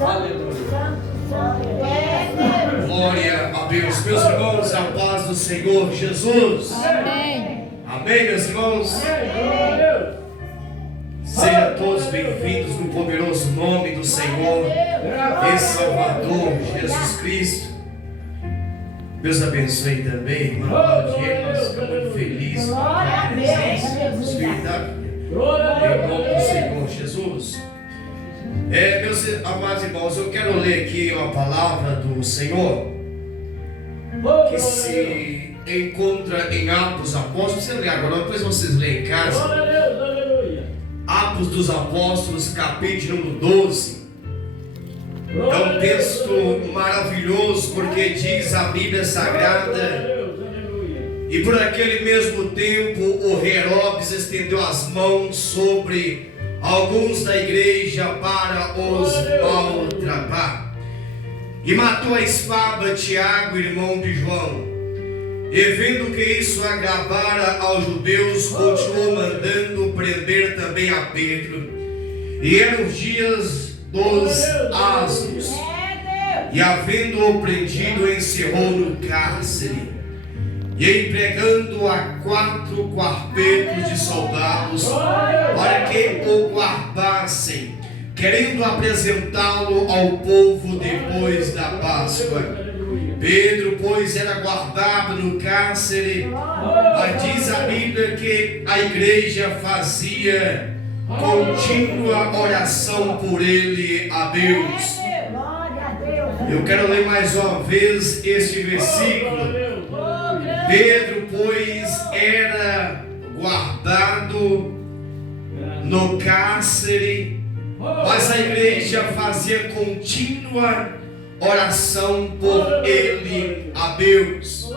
Aleluia. Glória a Deus. Meus irmãos, a paz do Senhor Jesus. Amém. Amém, meus irmãos. Sejam todos bem-vindos no poderoso nome do Senhor e Salvador Jesus Cristo. Deus abençoe também, irmão Claudier. Nós ficamos muito felizes com a presença do Espírito da vida. Em nome do Senhor Jesus. Meus amados irmãos, eu quero ler aqui uma palavra do Senhor que se encontra em Atos dos Apóstolos. Você lê agora, depois vocês leem em casa. Atos dos Apóstolos, capítulo 12. É um texto maravilhoso, porque diz a Bíblia Sagrada: e por aquele mesmo tempo o Herodes estendeu as mãos sobre alguns da igreja para os maltratar, e matou a espada Tiago, irmão de João. E vendo que isso agravara aos judeus, continuou mandando prender também a Pedro. E eram os dias dos asnos, e havendo-o prendido, encerrou no cárcere, e empregando a 4 quartetos de soldados para que o guardassem, querendo apresentá-lo ao povo depois da Páscoa. Pedro, pois, era guardado no cárcere, mas diz a Bíblia que a igreja fazia contínua oração por ele a Deus. Eu quero ler mais uma vez este versículo. Pedro, pois, era guardado no cárcere, mas a igreja fazia contínua oração por ele a Deus.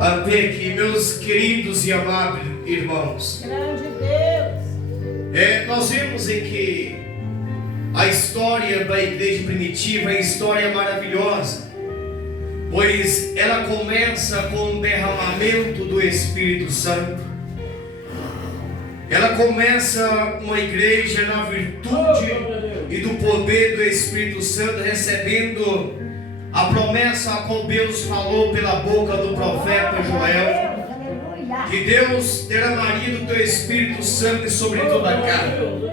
Até aqui, meus queridos e amados irmãos, nós vemos em que a história da igreja primitiva é uma história maravilhosa, pois ela começa com o derramamento do Espírito Santo. Ela começa uma igreja na virtude e do poder do Espírito Santo, recebendo a promessa a qual Deus falou pela boca do profeta Joel, que Deus derramaria do teu Espírito Santo sobre toda a carne.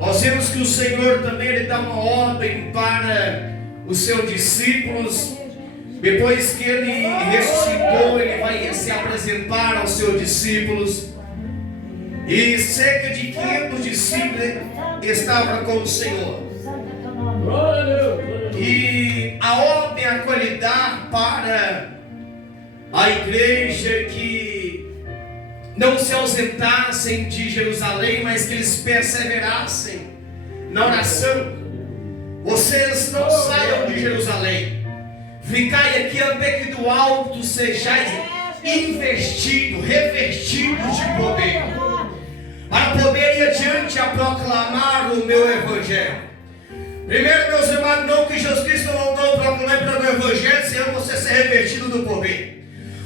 Nós vemos que o Senhor também ele dá uma ordem para os seus discípulos. Depois que ele ressuscitou, ele vai se apresentar aos seus discípulos. E cerca de 500 discípulos estavam com o Senhor. E a ordem a qual ele dá para a igreja que não se ausentassem de Jerusalém, mas que eles perseverassem na oração. Vocês não saiam de Jerusalém, ficai aqui até que do alto sejais investidos, revestidos de poder, para poder ir adiante a proclamar o meu evangelho. Primeiro, meus irmãos, não que Jesus Cristo não mandou proclamar pelo evangelho, senão você ser revestido do poder.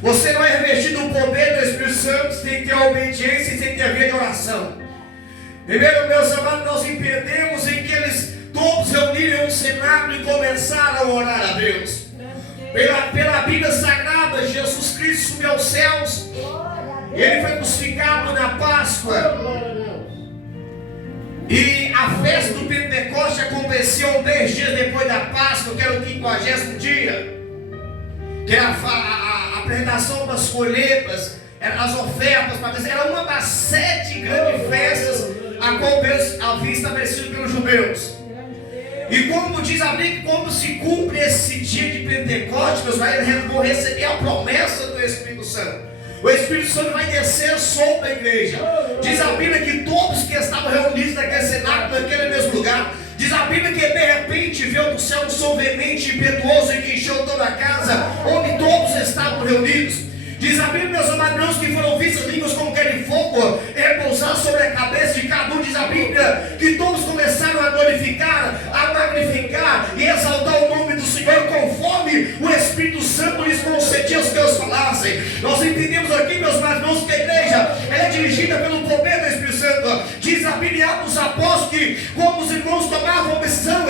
Você não é revestido do poder do Espírito Santo sem ter a obediência e sem ter a vida de oração. Primeiro, meus amados, nós entendemos em que eles todos reuniram um cenáculo e começaram a orar a Deus. Pela Bíblia Sagrada, Jesus Cristo subiu aos céus. Ele foi crucificado na Páscoa. E a festa do Pentecoste aconteceu 10 dias depois da Páscoa, que era o 50º dia, que era a apresentação das colheitas, as ofertas para Deus. Era uma das 7 grandes festas a qual Deus havia estabelecido pelos judeus. E como diz a Bíblia, quando se cumpre esse dia de Pentecoste, meus irmãos, vão receber a promessa do Espírito Santo. O Espírito Santo vai descer sobre a igreja. Diz a Bíblia que todos que estavam reunidos naquele cenáculo, naquele mesmo lugar, diz a Bíblia que de repente veio do céu um som veemente e impetuoso e que encheu toda a casa onde todos estavam reunidos. Diz a Bíblia, meus amados, que foram vistas línguas como que de fogo repousar sobre a cabeça de cada um. Diz a Bíblia que todos começaram a glorificar, a magnificar e exaltar o nome do Senhor conforme o Espírito Santo lhes concedia os que eles falassem. Nós entendemos aqui, meus irmãos, que a igreja é dirigida pelo poder do Espírito Santo. Diz a Bíblia dos Apóstolos que como os irmãos tomavam decisão,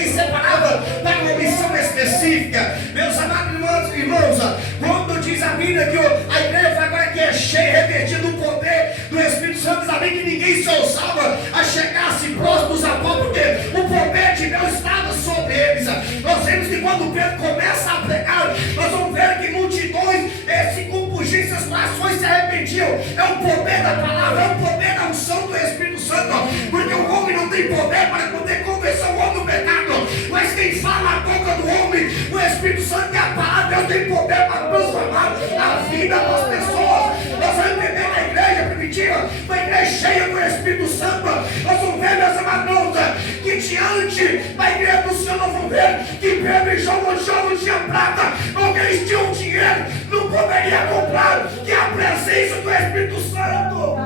alguém separava para uma missão específica. Meus amados irmãos, quando diz a Bíblia que a igreja agora que é cheia, revestida do poder do Espírito Santo, sabia que ninguém se ousava a chegar-se próximo dos apóstolos, porque o poder de Deus estava sobre eles. Nós vemos que quando Pedro começa a pregar, nós vamos ver que multidões se compungiam, seus corações se arrependiam. É o poder da palavra, é o poder da unção do Espírito Santo, porque o homem não tem poder para poder convencer o homem do pecado, mas quem fala a boca do homem, o Espírito Santo e a palavra, Deus tem poder para transformar a vida das pessoas. Nós vamos entender que a igreja primitiva, uma igreja cheia do Espírito Santo, nós vamos ver, meus amados, que diante da igreja do Senhor, nós vamos ver que Pedro e João não tinham prata, porque eles tinham dinheiro, não poderia comprar, que a presença do Espírito Santo.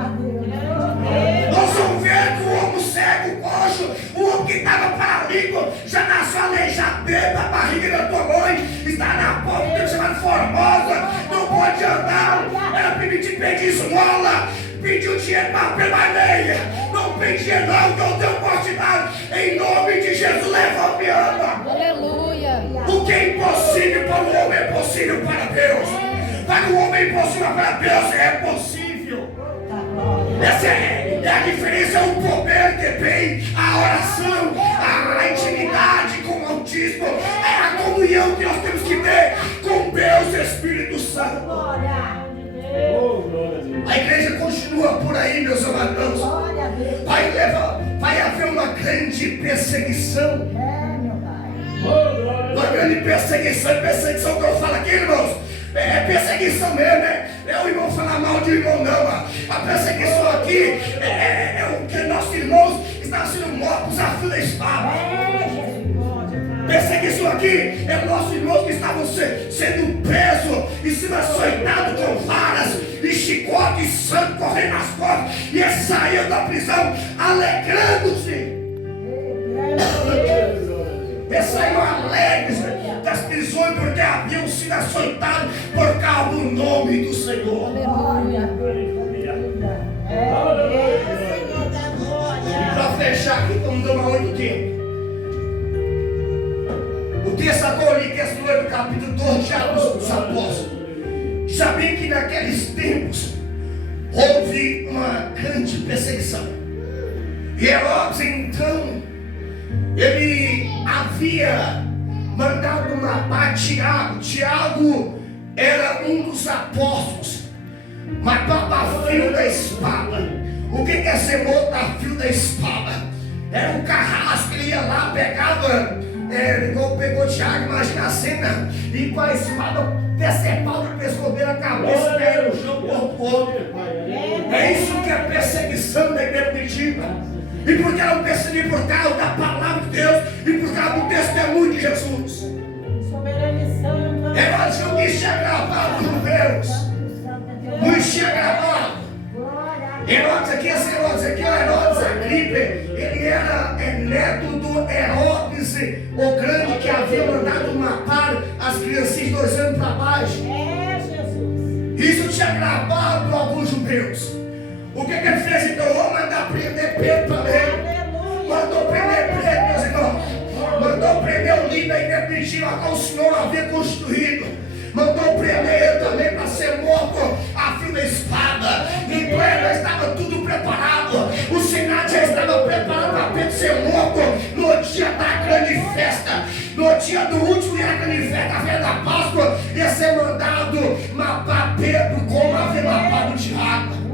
Nós vamos ver que o homem cego, o coxo, o homem que estava paralítico, já nasceu aleijado dentro da barriga da tua mãe, está na porta do chamado Formosa, não pode andar, era permitido pedir esmola, pediu dinheiro para permanecer, não pedia não, que eu tenho posso te dar, em nome de Jesus, levanta e anda. Aleluia. O que é impossível para o homem é possível para Deus, para o homem é impossível para Deus é possível. Essa é a diferença, o poder que tem a oração, a intimidade com o Altíssimo, é a comunhão que nós temos que ter com Deus Espírito Santo. A igreja continua por aí, meus amados. Vai haver uma grande perseguição. Uma grande perseguição que eu falo aqui, irmãos. É perseguição mesmo, né? É o irmão falar mal de irmão, não. A perseguição aqui é o que nossos irmãos estão sendo mortos a fio da espada. Perseguição aqui é nossos irmãos que estavam sendo presos e sendo açoitados com varas e chicote e sangue correndo nas costas. E eles saíram da prisão alegrando-se. Eles saíram alegres das prisões porque haviam sido açoitados por causa do nome do Senhor. E para fechar aqui, estamos dando muito tempo. O texto agora ali, que é no capítulo 2 de Atos dos Apóstolos, sabia que naqueles tempos houve uma grande perseguição. E Herodes, então, ele havia mandado matar Tiago. Tiago era um dos apóstolos, matado a fio da espada. O que é ser morto a fio da espada? Era um carrasco, ele ia lá, pegava, igual pegou Tiago, imagina a cena, e com a espada decepava o pescoço dele, a cabeça dele no chão, corpo outro. É isso que é perseguição da igreja primitiva. E porque ela perseguiu por causa da palavra de Deus e por causa do testemunho de Jesus. Herodes não quis se agravar os judeus. Não quis agravar. Herodes aqui, esse Herodes aqui é o Herodes Agripe. Ele era neto do Herodes, o grande, que havia mandado matar as criancinhas 2 anos para baixo. Isso tinha agravado alguns judeus. O que ele fez então? Vamos mandar prender Pedro também. Mandou prender Pedro, meus irmãos. Mandou prender o líder da igreja primitiva que o Senhor havia constituído. Mandou prender ele também para ser morto a fio da espada. Então já estava tudo preparado. O Senado já estava preparado para Pedro ser morto no dia da grande festa. No dia do último dia da grande festa, a festa da Páscoa, ia ser mandado matar Pedro como havia matado o Tiago.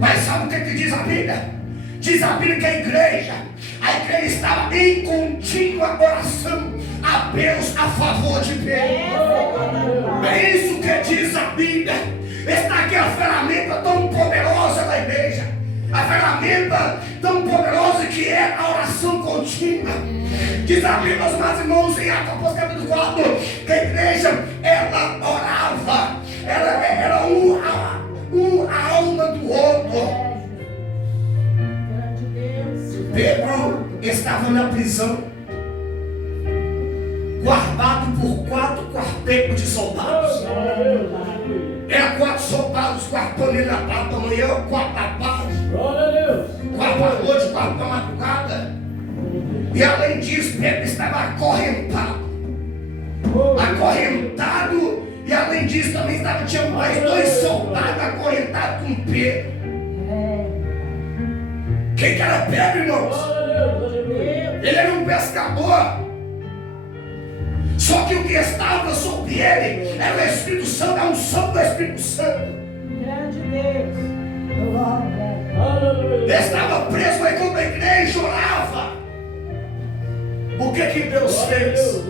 Mas sabe o que diz a Bíblia? Diz a Bíblia que a igreja estava em contínua oração a Deus a favor de Pedro. É isso que diz a Bíblia. Está aqui a ferramenta tão poderosa da igreja. A ferramenta tão poderosa que é a oração contínua. Diz a Bíblia, meus amados irmãos, em Atos capítulo 4, que a igreja, ela orava. Ela era a alma do outro. Pedro estava na prisão, guardado por 4 quartetos de soldados. Era 4 soldados guardando ele na parte da manhã, 4 da tarde, 4 da noite, 4 da madrugada. E além disso, Pedro estava acorrentado. E além disso também tinha mais 2 soldados acorrentados com Pedro. Quem que era Pedro, irmãos? Ele era um pescador. Só que o que estava sobre ele era o Espírito Santo, a unção do Espírito Santo. Grande Deus. Ele estava preso, mas quando a igreja orava, o que Deus fez?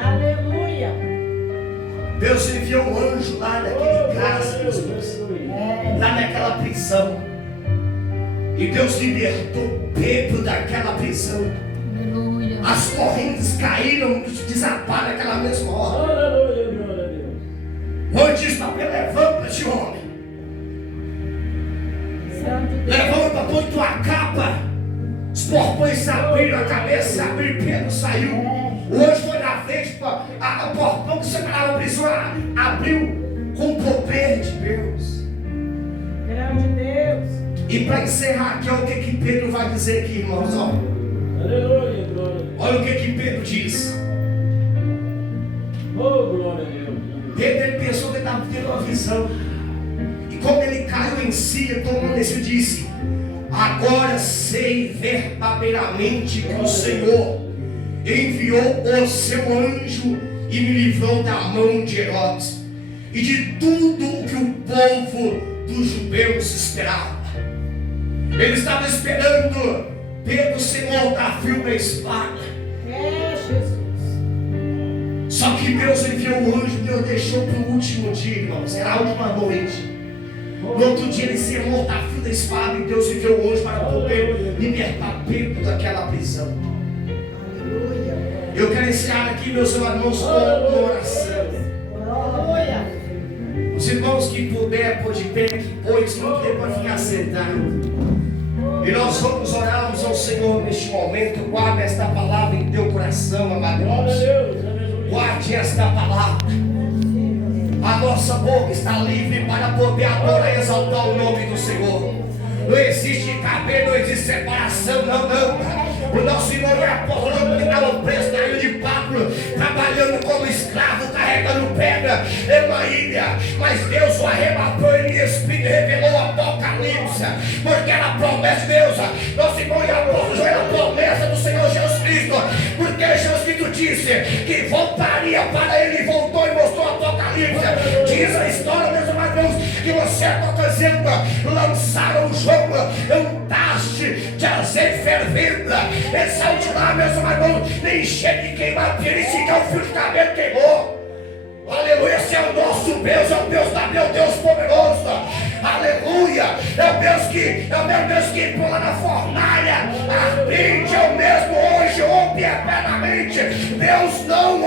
Aleluia. Deus enviou um anjo lá naquele caso, meus irmãos, lá naquela prisão. E Deus libertou Pedro daquela prisão. Aleluia. As correntes caíram, desaparam naquela mesma hora. O anjo disse para Pedro: levanta-te, homem. Levanta, põe tua capa. Os portões se abriram, a cabeça se abriu, Pedro saiu. O anjo foi na frente, o portão que separava a prisão abriu com o poder de Deus. Grande Deus. E para encerrar aqui, olha o que Pedro vai dizer aqui, irmãos. Olha o que Pedro diz. Pedro, ele pensou que ele estava tendo uma visão. E quando ele caiu em si, ele tomou nesse e disse: agora sei verdadeiramente que o Senhor enviou o seu anjo e me livrou da mão de Herodes e de tudo o que o povo dos judeus esperava. Ele estava esperando Pedro ser morto a fio da espada. Jesus. Só que Deus enviou o anjo, Deus deixou para o último dia, irmãos. Era a última noite. No outro dia ele ser morto a fio da espada, e Deus enviou o anjo para poder libertar Pedro daquela prisão. Eu quero encerrar aqui, meus irmãos, com uma oração. Os irmãos que puder, pôr de pé, que pois, que não puder, pode ficar sentado. E nós vamos orarmos ao Senhor neste momento. Guarda esta palavra em teu coração, amado irmãos. Guarde esta palavra. A nossa boca está livre para poder adorar e exaltar o nome do Senhor. Não existe cabelo, não existe separação, não. O nosso irmão é apolando que estava preso na ilha de Pábulo, trabalhando como escravo, carregando pedra em uma ilha. Mas Deus o arrebatou em espírito e revelou o Apocalipse, porque era a promessa de Deus. Nosso irmão e apóstolo era a promessa do Senhor Jesus Cristo, porque Jesus Cristo disse que voltaria para ele, e voltou e mostrou o Apocalipse. Diz a história, meus irmãos, que uma certa ocasião lançaram João um taste de azeite fervendo. Ele saiu de lá, meus irmãos, nem cheio de queimar, ele sequer o fio de cabelo queimou. Aleluia, esse é o nosso Deus, é o Deus da meu Deus poderoso. Aleluia, é o meu Deus que pula na fornalha ardente, é o mesmo hoje, ontem, eternamente. Deus não